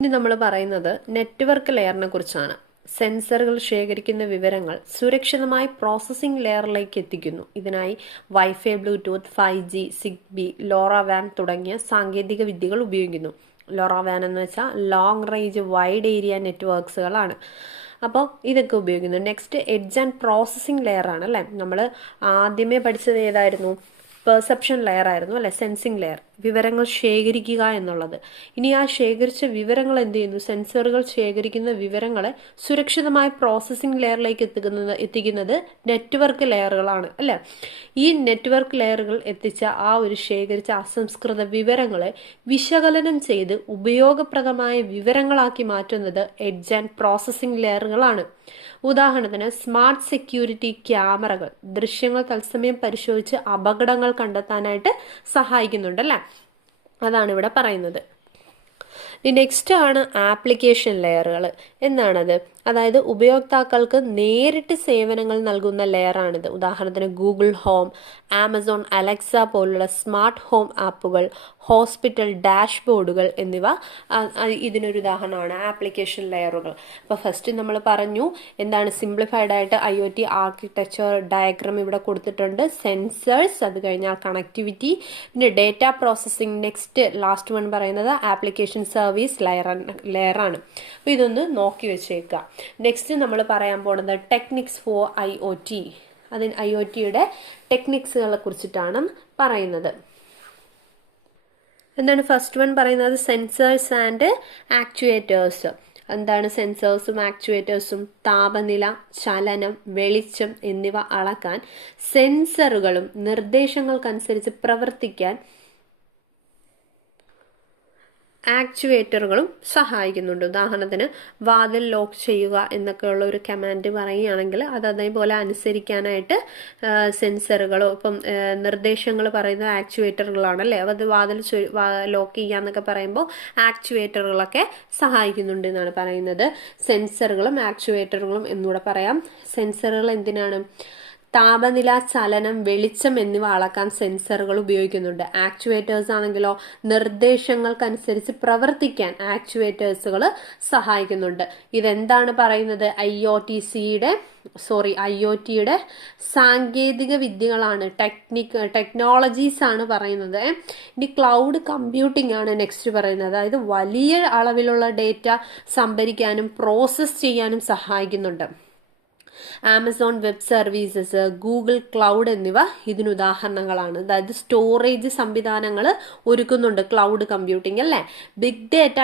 ഇനി നമ്മൾ പറയുന്നത് നെറ്റ്വർക്ക് ലെയറിനെ കുറിച്ചാണ്. സെൻസറുകൾ ശേഖരിക്കുന്ന വിവരങ്ങൾ സുരക്ഷിതമായി പ്രോസസ്സിംഗ് ലെയറിലേക്ക് എത്തിക്കുന്നു. ഇതിനായി വൈഫൈ, ബ്ലൂടൂത്ത്, 5G, സിഗ്ബി, ലോറാവാൻ തുടങ്ങിയ സാങ്കേതിക വിദ്യകൾ ഉപയോഗിക്കുന്നു. ലോറാവാൻ എന്ന് വെച്ചാൽ ലോങ് റേഞ്ച് വൈഡ് ഏരിയ നെറ്റ്വർക്ക്സുകളാണ്. അപ്പോൾ ഇതൊക്കെ ഉപയോഗിക്കുന്നു. Next edge and processing layer ആണ് അല്ലേ. നമ്മൾ ആദ്യമേ പഠിച്ചത് ഏതായിരുന്നു? പെർസെപ്ഷൻ ലെയർ ആയിരുന്നു അല്ലെ, സെൻസിങ് ലെയർ, വിവരങ്ങൾ ശേഖരിക്കുക എന്നുള്ളത്. ഇനി ആ ശേഖരിച്ച വിവരങ്ങൾ എന്ത് ചെയ്യുന്നു? സെൻസറുകൾ ശേഖരിക്കുന്ന വിവരങ്ങളെ സുരക്ഷിതമായ പ്രോസസ്സിംഗ് ലെയറിലേക്ക് എത്തിക്കുന്നത് നെറ്റ്വർക്ക് ലെയറുകളാണ് അല്ലെ. ഈ നെറ്റ്വർക്ക് ലെയറുകൾ എത്തിച്ച ആ ഒരു ശേഖരിച്ച അസംസ്കൃത വിവരങ്ങളെ വിശകലനം ചെയ്ത് ഉപയോഗപ്രദമായ വിവരങ്ങളാക്കി മാറ്റുന്നത് എഡ്ജ് ആൻഡ് പ്രോസസ്സിംഗ് ലെയറുകളാണ്. ഉദാഹരണത്തിന് സ്മാർട്ട് സെക്യൂരിറ്റി ക്യാമറകൾ ദൃശ്യങ്ങൾ തത്സമയം പരിശോധിച്ച് അപകടങ്ങൾ കണ്ടെത്താനായിട്ട് സഹായിക്കുന്നുണ്ട് അല്ലേ. അതാണ് ഇവിടെ പറയുന്നത്. നെക്സ്റ്റ് ആണ് ആപ്ലിക്കേഷൻ ലെയറുകൾ. എന്താണത്? അതായത് ഉപയോക്താക്കൾക്ക് നേരിട്ട് സേവനങ്ങൾ നൽകുന്ന ലെയറാണിത്. ഉദാഹരണത്തിന് ഗൂഗിൾ ഹോം, ആമസോൺ അലക്സ പോലുള്ള സ്മാർട്ട് ഹോം ആപ്പുകൾ, ഹോസ്പിറ്റൽ ഡാഷ്ബോർഡുകൾ എന്നിവ ഇതിനൊരു ഉദാഹരണമാണ് ആപ്ലിക്കേഷൻ ലെയറുകൾ. അപ്പോൾ ഫസ്റ്റ് നമ്മൾ പറഞ്ഞു എന്താണ് സിംപ്ലിഫൈഡ് ആയിട്ട് IoT ആർക്കിടെക്ചർ ഡയഗ്രാം ഇവിടെ കൊടുത്തിട്ടുണ്ട്. സെൻസേഴ്സ്, അത് കഴിഞ്ഞാൽ കണക്ടിവിറ്റി, പിന്നെ data processing. Next last one പറയുന്നത് ആപ്ലിക്കേഷൻ സർവീസ് ലെയറാണ്. അപ്പോൾ ഇതൊന്ന് നോക്കി വെച്ചേക്കുക. നെക്സ്റ്റ് നമ്മൾ പറയാൻ പോകുന്നത് ടെക്നിക്സ് ഫോർ IoT. അതിന് IoTയുടെ ടെക്നിക്സുകളെ കുറിച്ചിട്ടാണ് പറയുന്നത്. എന്താണ് ഫസ്റ്റ് വൺ പറയുന്നത്? Sensors and actuators. എന്താണ് സെൻസേഴ്സും ആക്ച്വേറ്റേഴ്സും? താപനില, ചലനം, വെളിച്ചം എന്നിവ അളക്കാൻ സെൻസറുകളും നിർദ്ദേശങ്ങൾക്കനുസരിച്ച് പ്രവർത്തിക്കാൻ ആക്ച്വേറ്ററുകളും സഹായിക്കുന്നുണ്ട്. ഉദാഹരണത്തിന് വാതിൽ ലോക്ക് ചെയ്യുക എന്നൊക്കെയുള്ള ഒരു കമാൻഡ് പറയുകയാണെങ്കിൽ അത് അതേപോലെ അനുസരിക്കാനായിട്ട് സെൻസറുകളോ ഇപ്പം നിർദ്ദേശങ്ങൾ പറയുന്ന ആക്ച്വേറ്ററുകളാണല്ലേ. അത് വാതിൽ ലോക്ക് ചെയ്യുക എന്നൊക്കെ പറയുമ്പോൾ ആക്ച്വേറ്ററുകളൊക്കെ സഹായിക്കുന്നുണ്ട് എന്നാണ് പറയുന്നത്. സെൻസറുകളും ആക്ച്വേറ്ററുകളും എന്നൂടെ പറയാം. സെൻസറുകൾ എന്തിനാണ്? താപനില, ചലനം, വെളിച്ചം എന്നിവ അളക്കാൻ സെൻസറുകൾ ഉപയോഗിക്കുന്നുണ്ട്. ആക്ച്വേറ്റേഴ്സ് ആണെങ്കിലോ നിർദ്ദേശങ്ങൾക്കനുസരിച്ച് പ്രവർത്തിക്കാൻ ആക്ച്വേറ്റേഴ്സുകൾ സഹായിക്കുന്നുണ്ട്. ഇതെന്താണ് പറയുന്നത്? IoTയുടെ സാങ്കേതിക വിദ്യകളാണ്, ടെക്നോളജീസ് ആണ് പറയുന്നത്. ഇനി ക്ലൗഡ് കമ്പ്യൂട്ടിംഗ് ആണ് നെക്സ്റ്റ് പറയുന്നത്. അതായത് വലിയ അളവിലുള്ള ഡേറ്റ സംഭരിക്കാനും പ്രോസസ് ചെയ്യാനും സഹായിക്കുന്നുണ്ട്. Amazon web services, Google cloud എന്നിവ ഇതിനുദാഹരണങ്ങളാണ്. അതായത് സ്റ്റോറേജ് സംവിധാനങ്ങൾ ഒരുക്കുന്നുണ്ട് ക്ലൗഡ് കമ്പ്യൂട്ടിംഗ് അല്ലേ. Big data